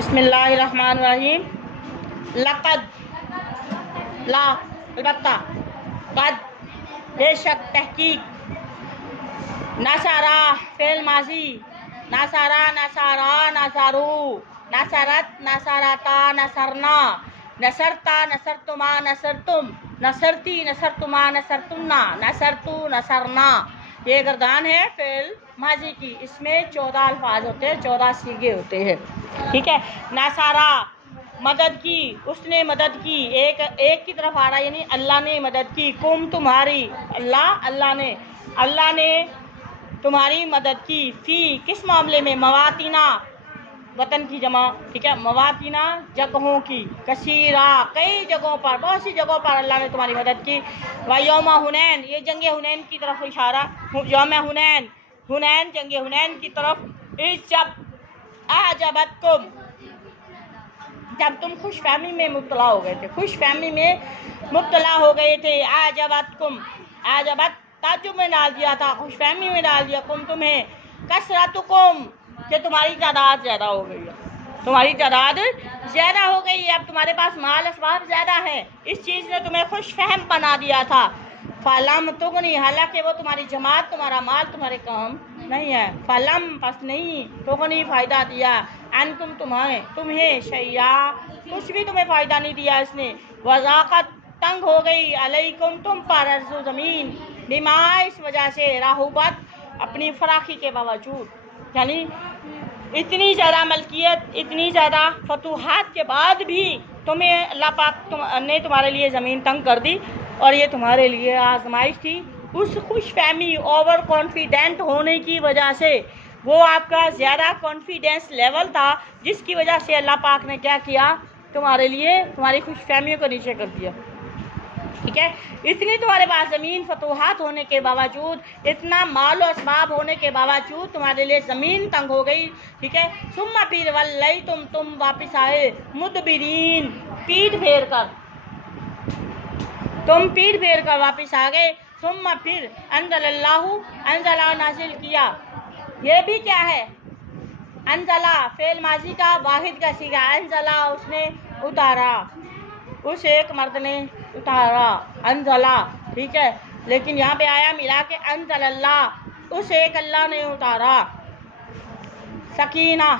بسم اللہ الرحمن الرحیم. لقد، لا البتہ، قد بے شک، تحقیق. نصارہ فعل ماضی، نصارہ نصارہ نصارو، نصرت نصارتا نصرنا، نصرتا نصرتما نصرتم، نصرتی نصرتما نصرتنا، نصرتو نصرنا. یہ گردان ہے فعل ماضی کی. اس میں 14 الفاظ ہوتے ہیں، 14 صیغے ہوتے ہیں. ٹھیک ہے. نصارہ مدد کی، اس نے مدد کی، ایک کی طرف آ رہا ہے، یعنی اللہ نے مدد کی. کم تمہاری، اللہ نے تمہاری مدد کی. فی کس معاملے میں؟ مواطینہ وطن کی جمع. ٹھیک ہے. مواطینہ جگہوں کی. کثیرہ کئی جگہوں پر، بہت سی جگہوں پر اللہ نے تمہاری مدد کی. و یوم حنین، یہ جنگ حنین کی طرف اشارہ. یوم حنین، حنین جنگ حنین کی طرف. جب اعجبتکم، جب تم خوش فہمی میں مبتلا ہو گئے تھے، خوش فہمی میں مبتلا ہو گئے تھے. اعجبتکم، اعجبت تعجب میں ڈال دیا تھا، خوش فہمی میں ڈال دیا. کم تمہیں، کثرتکم کہ تمہاری تعداد زیادہ ہو گئی ہے، تمہاری تعداد زیادہ ہو گئی ہے، اب تمہارے پاس مال اسباب زیادہ ہے. اس چیز نے تمہیں خوش فہم بنا دیا تھا. فلم تغنی، حالانکہ وہ تمہاری جماعت، تمہارا مال تمہارے کام نہیں ہے. فلم پس نہیں، تغنی فائدہ دیا. عنکم تمہیں شیئا، کچھ بھی تمہیں فائدہ نہیں دیا اس نے. وضاقت تنگ ہو گئی، علیکم تم پر، ارض و زمین، بما اس وجہ سے، رحوبت اپنی فراخی کے باوجود. یعنی اتنی زیادہ ملکیت، اتنی زیادہ فتوحات کے بعد بھی تمہیں اللہ پاک نے تمہارے لیے زمین تنگ کر دی. اور یہ تمہارے لیے آزمائش تھی. اس خوش فہمی، اوور کانفیڈنٹ ہونے کی وجہ سے، وہ آپ کا زیادہ کانفیڈینس لیول تھا، جس کی وجہ سے اللہ پاک نے کیا کیا؟ تمہارے لیے تمہاری خوش فہمیوں کو نیچے کر دیا. ٹھیک ہے. اتنی تمہارے پاس زمین فتوحات ہونے کے باوجود، اتنا مال و اسباب ہونے کے باوجود تمہارے لیے زمین تنگ ہو گئی. ٹھیک ہے. ثم پھر ولیتم، تم واپس آئے، مدبرین پیٹھ پھیر کر، تم پیٹھ پھیر کر واپس آ گئے. ثم پھر انزل اللہ، انزلہ نازل کیا. یہ بھی کیا ہے؟ انزلہ فعل ماضی کا واحد کا صیغہ. انزلہ اس نے اتارا، اس ایک مرد نے اتارا. انزلہ. ٹھیک ہے. لیکن یہاں پہ آیا ملا کے انزل اللہ، اس ایک اللہ نے اتارا. سکینہ،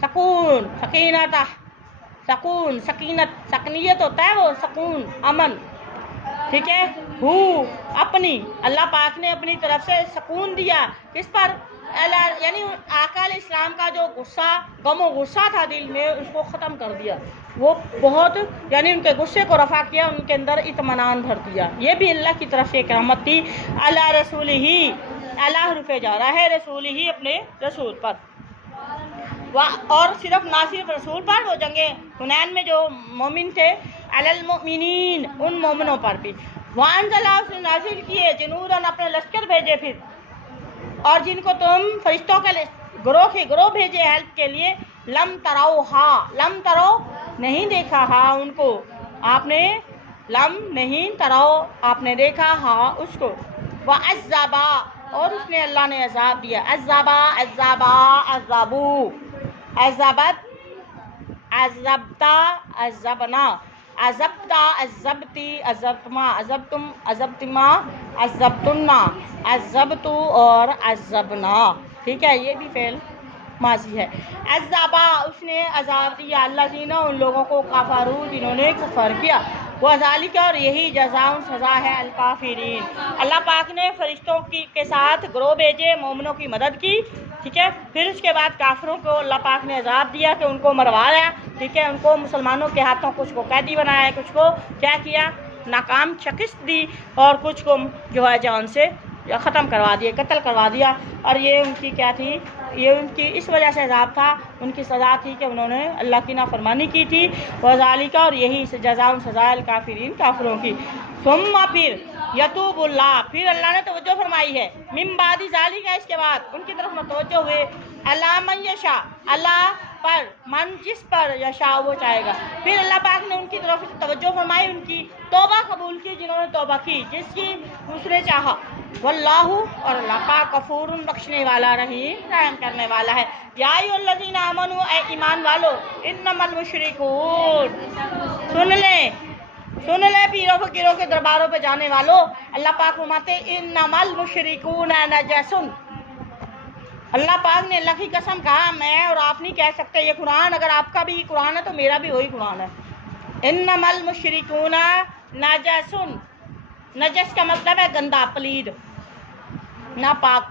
سکون، سکینتہ، سکون، سکینت، سکنیت ہوتا ہے وہ سکون، امن. ٹھیک ہے. ہو اپنی، اللہ پاک نے اپنی طرف سے سکون دیا. کس پر؟ یعنی آقا علیہ السلام کا جو غصہ، غم و غصہ تھا دل میں، اس کو ختم کر دیا. وہ بہت، یعنی ان کے غصے کو رفع کیا، ان کے اندر اطمینان بھر دیا. یہ بھی اللہ کی طرف سے ایک رحمت تھی. اللہ رسول ہی، اللہ حرف جا رہا ہے، رسول ہی اپنے رسول پر. اور صرف نہ صرف رسول پر، وہ جنگ حنین میں جو مومن تھے، علی المؤمنین، ان مومنوں پر بھی. وانزل، اس نے نازل کیے، جنوداً اپنے لشکر بھیجے پھر، اور جن کو تم فرشتوں کے گروہ بھیجے ہیلپ کے لیے. لم تروہا، لم ترو نہیں دیکھا، ہاں ان کو آپ نے، لم نہیں، ترو آپ نے دیکھا، ہاں اس کو. وعذبا، اور اس نے اللہ نے عذاب دیا. عذبا، عذابا، عذابو، عذبت، عذبتا، عذبنا، عذبتا، عذبتی، عذبتما، عذبتم، عذبتما، عذبتنا، عذبتو اور عذبنا. ٹھیک ہے. یہ بھی فعل ماضی ہے. عذابا، اس نے عذاب دیا. الذین، ان لوگوں کو، کفروا جنہوں نے کفر کیا. وذالک، اور یہی جزاء سزا ہے، الکافرین. اللہ پاک نے فرشتوں کے ساتھ گروہ بھیجے، مومنوں کی مدد کی. ٹھیک ہے. پھر اس کے بعد کافروں کو اللہ پاک نے عذاب دیا کہ ان کو مروایا. ٹھیک ہے. ان کو مسلمانوں کے ہاتھوں کچھ کو قیدی بنایا، کچھ کو کیا کیا؟ ناکام شکست دی، اور کچھ کو جو ہے جان سے ختم کروا دیا، قتل کروا دیا. اور یہ ان کی کیا تھی؟ یہ ان کی اس وجہ سے عذاب تھا، ان کی سزا تھی کہ انہوں نے اللہ کی نافرمانی کی تھی. وذالک، اور یہی جزاء سزا الکافرین، کافروں کی. ثم پھر یتوب اللہ، پھر اللہ نے توجہ فرمائی ہے. من بعد ذالک، اس کے بعد ان کی طرف متوجہ ہوئے. علی من یشاء، اللہ پر من جس پر یشاء وہ چاہے گا۔ پھر اللہ پاک نے ان کی طرف توجہ فرمائی، ان کی توبہ قبول کی جنہوں نے توبہ کی، جس کی دوسرے چاہا۔ واللہ اور اللہ پاک غفور بخشنے والا رحیم رحم کرنے والا ہے۔ یا ایھا الذین آمنوا اے ایمان والو، انما المشرکون، سن لے پیروں فقیروں کے درباروں پہ جانے والوں، اللہ پاک فرماتے انما المشرکون نجس۔ اللہ پاک نے اللہ کی قسم کہا، میں اور آپ نہیں کہہ سکتے یہ قرآن، اگر آپ کا بھی قرآن ہے تو میرا بھی وہی قرآن ہے۔ انما المشرکون نجس، نجس کا مطلب ہے گندا، پلید، ناپاک۔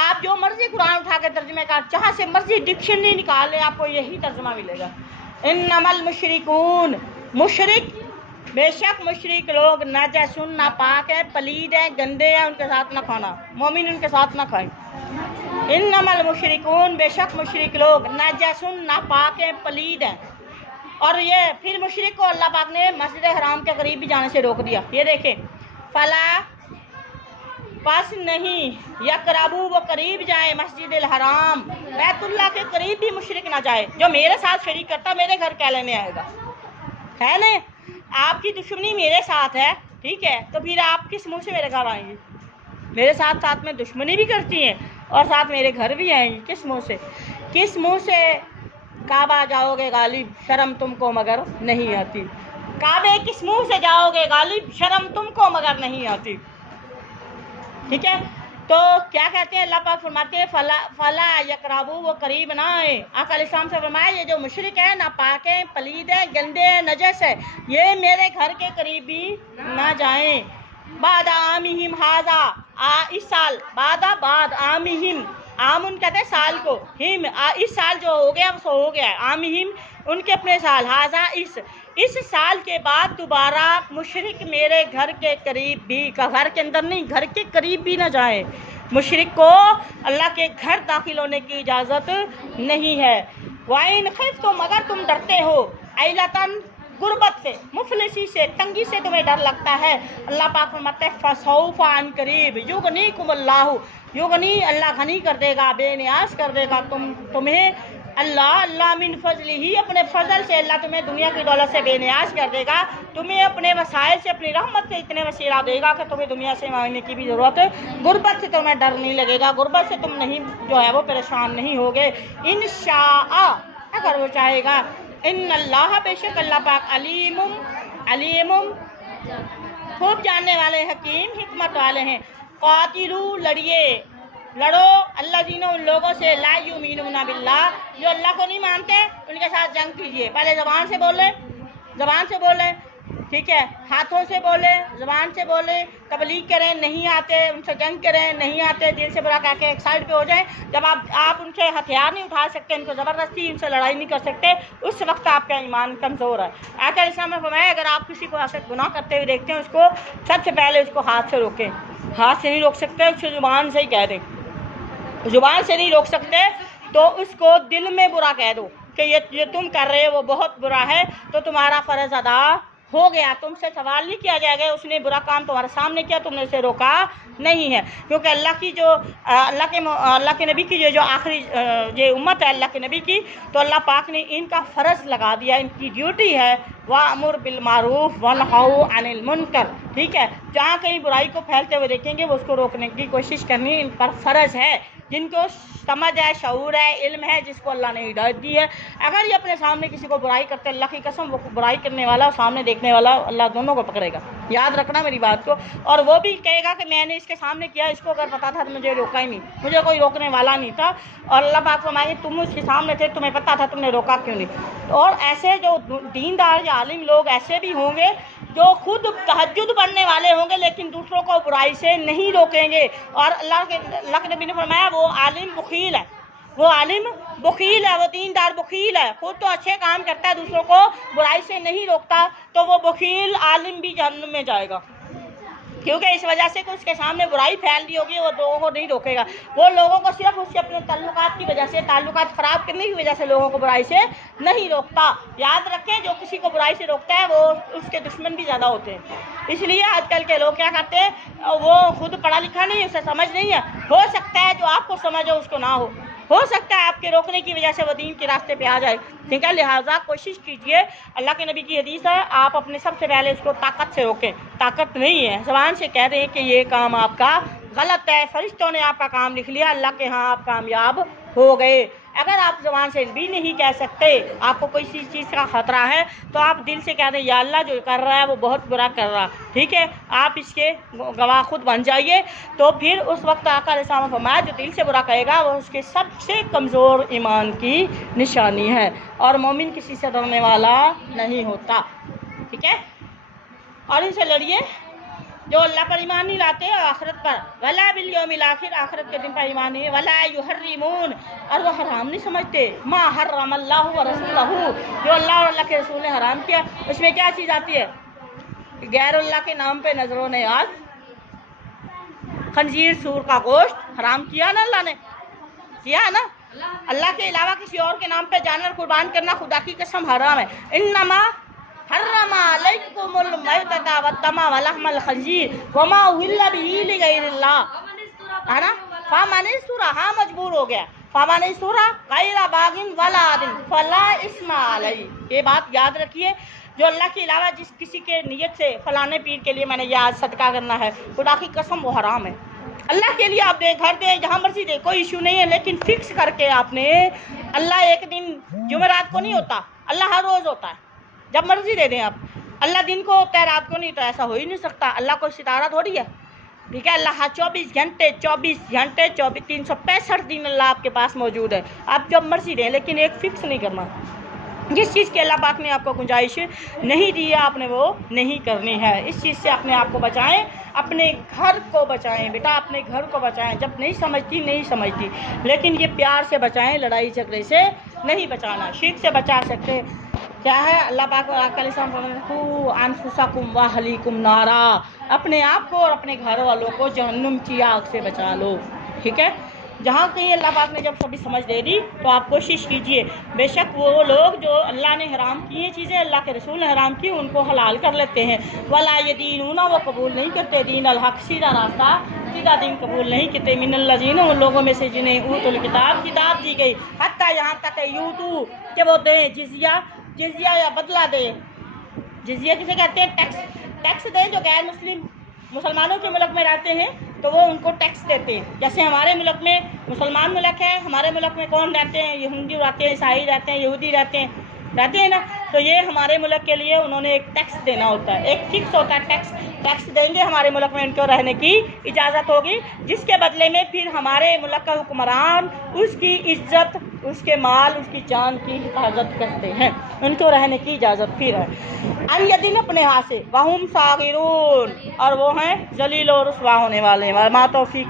آپ جو مرضی قرآن اٹھا کے ترجمے کا جہاں سے مرضی ڈکشنری نکال لیں، آپ کو یہی ترجمہ ملے گا۔ انما المشرکون، مشرک، بے شک مشرک لوگ، نجسن، ناپاک ہے، پلید ہے، گندے ہیں، ان کے ساتھ نہ کھانا، مومن ان کے ساتھ نہ کھائیں۔ انما المشرکون، بے شک مشرک لوگ، نجسن، ناپاک ہیں، پلید ہیں۔ اور یہ پھر مشرک کو اللہ پاک نے مسجد حرام کے قریب بھی جانے سے روک دیا۔ یہ دیکھیں، فلا، پس نہیں، یقربو، وہ قریب جائیں، مسجد الحرام، بیت اللہ کے قریب بھی مشرک نہ جائے۔ جو میرے ساتھ شریک کرتا میرے گھر کیا لینے آئے گا، ہے نا؟ آپ کی دشمنی میرے ساتھ ہے، ٹھیک ہے، تو پھر آپ کس منہ سے میرے گھر آئیں گے؟ میرے ساتھ میں دشمنی بھی کرتی ہیں اور ساتھ میرے گھر بھی آئیں گی، کس منہ سے؟ کس منہ سے کعبہ جاؤ گے غالب، شرم تم کو مگر نہیں آتی۔ کعبے کس منہ سے جاؤ گے غالب، شرم تم کو مگر نہیں آتی، ٹھیک ہے؟ تو کیا کہتے ہیں؟ اللہ پاک فرماتے ہیں فلا یقربو، وہ قریب نہ آئے۔ آقا علیہ السلام سے فرمایا یہ جو مشرک ہے، ناپاک ہے، پلید ہے، گندے ہیں، نجس ہے، یہ میرے گھر کے قریب بھی نہ جائیں۔ بعد عامہم ھذا، اس سال، بعد عامہم، عامن کہتے ہیں سال کو، ہم، اس سال جو ہو گیا سو ہو گیا ہے، عامہم ان کے اپنے سال، ھذا اس سال کے بعد دوبارہ مشرک میرے گھر کے قریب بھی، گھر کے اندر نہیں، گھر کے قریب بھی نہ جائیں۔ مشرک کو اللہ کے گھر داخل ہونے کی اجازت نہیں ہے۔ وَإِنْ خِفْتُمْ، اگر تم ڈرتے ہو، عیلتاً، غربت سے، مفلسی سے، تنگی سے تمہیں ڈر لگتا ہے، اللہ پاک فرماتے ہیں فَسَوْفَ، عن قریب، یغنیکم اللہ، یغنی، اللہ غنی کر دے گا، بے نیاز کر دے گا تمہیں اللہ من فضلہ، ہی اپنے فضل سے اللہ تمہیں دنیا کی دولت سے بے نیاز کر دے گا، تمہیں اپنے وسائل سے، اپنی رحمت سے اتنے وسیلہ دے گا کہ تمہیں دنیا سے مانگنے کی بھی ضرورت ہے، غربت سے تمہیں ڈر نہیں لگے گا، غربت سے تم نہیں جو ہے وہ پریشان نہیں ہوگے، انشاء، اگر وہ چاہے گا، ان اللہ، بے شک اللہ پاک، علیم، خوب جاننے والے، حکیم، حکمت والے ہیں۔ قاتلو، لڑو الذین، ان لوگوں سے، لا یؤمنون باللہ، جو اللہ کو نہیں مانتے، ان کے ساتھ جنگ کیجیے۔ پہلے زبان سے بولیں، ٹھیک ہے، ہاتھوں سے بولیں، زبان سے بولیں، تبلیغ کریں، نہیں آتے ان سے جنگ کریں، نہیں آتے دل سے برا کہہ کے ایک سائڈ پہ ہو جائیں۔ جب آپ ان سے ہتھیار نہیں اٹھا سکتے، ان کو زبردستی ان سے لڑائی نہیں کر سکتے، اس وقت آپ کا ایمان کمزور ہے۔ آقا علیہ السلام نے فرمایا اگر آپ کسی کو ایسے گناہ کرتے ہوئے دیکھتے ہیں، اس کو سب سے پہلے اس کو ہاتھ سے روکیں، ہاتھ سے نہیں روک سکتے، اس سے زبان سے ہی کہہ دیں، زبان سے نہیں روک سکتے تو اس کو دل میں برا کہہ دو کہ یہ تم کر رہے ہو وہ بہت برا ہے، تو تمہارا فرض ادا ہو گیا، تم سے سوال نہیں کیا جائے گا، اس نے برا کام تمہارے سامنے کیا، تم نے اسے روکا نہیں ہے، کیونکہ اللہ کے نبی کی جو آخری یہ امت ہے اللہ کے نبی کی، تو اللہ پاک نے ان کا فرض لگا دیا، ان کی ڈیوٹی ہے وَأْمُرْ بِالْمَعْرُوفِ وَانْهَوْا عَنِ الْمُنْكَرِ، ٹھیک ہے، جہاں کہیں برائی کو پھیلتے ہوئے دیکھیں گے وہ اس کو روکنے کی کوشش کرنی ان پر فرض ہے، جن کو سمجھ ہے، شعور ہے، علم ہے، جس کو اللہ نے ہدایت دی ہے۔ اگر یہ اپنے سامنے کسی کو برائی کرتے، اللہ کی قسم وہ برائی کرنے والا اور سامنے دیکھنے والا اللہ دونوں کو پکڑے گا، یاد رکھنا میری بات کو، اور وہ بھی کہے گا کہ میں نے اس کے سامنے کیا، اس کو اگر پتا تھا تو مجھے روکا ہی نہیں، مجھے کوئی روکنے والا نہیں تھا، اور اللہ پاک فرمائے تم اس کے سامنے تھے، تمہیں پتا تھا، تم نے روکا کیوں نہیں۔ اور ایسے جو دیندار یا عالم لوگ ایسے بھی ہوں گے جو خود تہجد پڑھنے والے ہوں گے لیکن دوسروں کو برائی سے نہیں روکیں گے، اور اللہ کے نبی نے فرمایا وہ عالم بخیل ہے، وہ دیندار بخیل ہے، خود تو اچھے کام کرتا ہے، دوسروں کو برائی سے نہیں روکتا، تو وہ بخیل عالم بھی جہنم میں جائے گا، کیونکہ اس وجہ سے کہ اس کے سامنے برائی پھیل رہی ہوگی، وہ لوگوں کو نہیں روکے گا، وہ لوگوں کو صرف اس کے اپنے تعلقات کی وجہ سے، تعلقات خراب کرنے کی وجہ سے لوگوں کو برائی سے نہیں روکتا۔ یاد رکھیں جو کسی کو برائی سے روکتا ہے وہ اس کے دشمن بھی زیادہ ہوتے ہیں، اس لیے آج کل کے لوگ کیا کرتے ہیں، وہ خود پڑھا لکھا نہیں، اسے سمجھ نہیں ہے، ہو سکتا ہے جو آپ کو سمجھ ہو اس کو نہ ہو، ہو سکتا ہے آپ کے روکنے کی وجہ سے وہ دین کے راستے پہ آ جائے، ٹھیک ہے؟ لہٰذا کوشش کیجئے، اللہ کے نبی کی حدیث ہے، آپ اپنے سب سے پہلے اس کو طاقت سے روکیں، طاقت نہیں ہے، زبان سے کہہ دیں کہ یہ کام آپ کا غلط ہے، فرشتوں نے آپ کا کام لکھ لیا، اللہ کے ہاں آپ کامیاب ہو گئے۔ اگر آپ زبان سے بھی نہیں کہہ سکتے، آپ کو کوئی چیز کا خطرہ ہے، تو آپ دل سے کہہ دیں یا اللہ جو کر رہا ہے وہ بہت برا کر رہا، ٹھیک ہے؟ آپ اس کے گواہ خود بن جائیے، تو پھر اس وقت آقا علیہ السلام فرمایا جو دل سے برا کہے گا وہ اس کے سب سے کمزور ایمان کی نشانی ہے، اور مومن کسی سے ڈرنے والا نہیں ہوتا، ٹھیک ہے؟ اور ان سے لڑیے جو اللہ پر ایمان نہیں لاتے اور آخرت پر، ولا بالیوم الاخر، آخرت کے دن پر ایمان نہیں، ولا یحرمون، اور وہ حرام نہیں سمجھتے، ما حرم اللہ ورسولہ، جو اللہ اور اللہ کے رسول نے حرام کیا، اس میں کیا چیز آتی ہے؟ غیر اللہ کے نام پہ نظر و نیاز، خنزیر سور کا گوشت حرام کیا نا اللہ نے، کیا نا؟ اللہ کے علاوہ کسی اور کے نام پہ جانور قربان کرنا خدا کی قسم حرام ہے۔ انما حرم علیکم المیتۃ والدم ولحم الخنزیر وما اہل بہ لغیر اللہ، ہے نا؟ فمن اضطر، ہاں مجبور ہو گیا، فمن اضطر غیر باغ ولا عاد فلا اثم علیہ، یہ بات یاد رکھیے، جو اللہ کے علاوہ جس کسی کے نیت سے فلانے پیر کے لیے میں نے یہ آج صدقہ کرنا ہے، خدا کی قسم وہ حرام ہے۔ اللہ کے لیے آپ دیں، گھر دیں، جہاں مرضی دیں، کوئی ایشو نہیں ہے، لیکن فکس کر کے آپ نے، اللہ ایک دن جمعرات کو نہیں ہوتا، اللہ ہر روز ہوتا ہے، جب مرضی دے دیں آپ، اللہ دن کو ہوتا ہے رات کو نہیں، تو ایسا ہو ہی نہیں سکتا، اللہ کو ستارہ تھوڑی ہے، ٹھیک ہے؟ اللہ 24 گھنٹے 365 دن اللہ آپ کے پاس موجود ہے، آپ جب مرضی دیں، لیکن ایک فکس نہیں کرنا، جس چیز کی اللہ پاک نے آپ کو گنجائش نہیں دی ہے آپ نے وہ نہیں کرنی ہے، اس چیز سے اپنے آپ کو بچائیں، اپنے گھر کو بچائیں، بیٹا اپنے گھر کو بچائیں، جب نہیں سمجھتی، لیکن یہ پیار سے بچائیں، لڑائی جھگڑے سے نہیں بچانا، شرک سے بچا سکتے کیا ہے؟ اللہ پاک اور آقا علیہ السلام فرماتے ہیں قوا انفسکم واہلیکم نارا، اپنے آپ کو اور اپنے گھر والوں کو جہنم کی آگ سے بچا لو، ٹھیک ہے؟ جہاں کہیں اللہ پاک نے جب سبھی سمجھ دے دی تو آپ کوشش کیجئے، بے شک وہ لوگ جو اللہ نے حرام کی ہیں چیزیں، اللہ کے رسول نے حرام کی، ان کو حلال کر لیتے ہیں، ولا یدینون، وہ قبول نہیں کرتے، دین الحق، سیدھا راستہ، سیدھا دین قبول نہیں کرتے، من الذین، ان لوگوں میں سے جنہیں اوت الکتاب، کتاب دی گئی، حتیٰ یہاں تک یوتو کہ وہ دیں جزیہ یا بدلہ دیں، جزیہ کسے کہتے ہیں؟ ٹیکس دیں، جو غیر مسلمانوں کے ملک میں رہتے ہیں تو وہ ان کو ٹیکس دیتے ہیں، جیسے ہمارے ملک میں مسلمان ملک ہے، ہمارے ملک میں کون رہتے ہیں؟ یہودی رہتے ہیں، عیسائی رہتے ہیں، یہودی رہتے ہیں نا، تو یہ ہمارے ملک کے لیے انہوں نے ایک ٹیکس دینا ہوتا ہے، ایک فکس ہوتا ہے ٹیکس دیں گے، ہمارے ملک میں ان کو رہنے کی اجازت ہوگی، جس کے بدلے میں پھر ہمارے ملک کا حکمران اس کی عزت، اس کے مال، اس کی جان کی حفاظت کرتے ہیں، ان کو رہنے کی اجازت پھر ہے، ان یدین، اپنے ہاتھ سے، وہم صاغرون، اور وہ ہیں ذلیل و رسوا ہونے والے، ما توفیق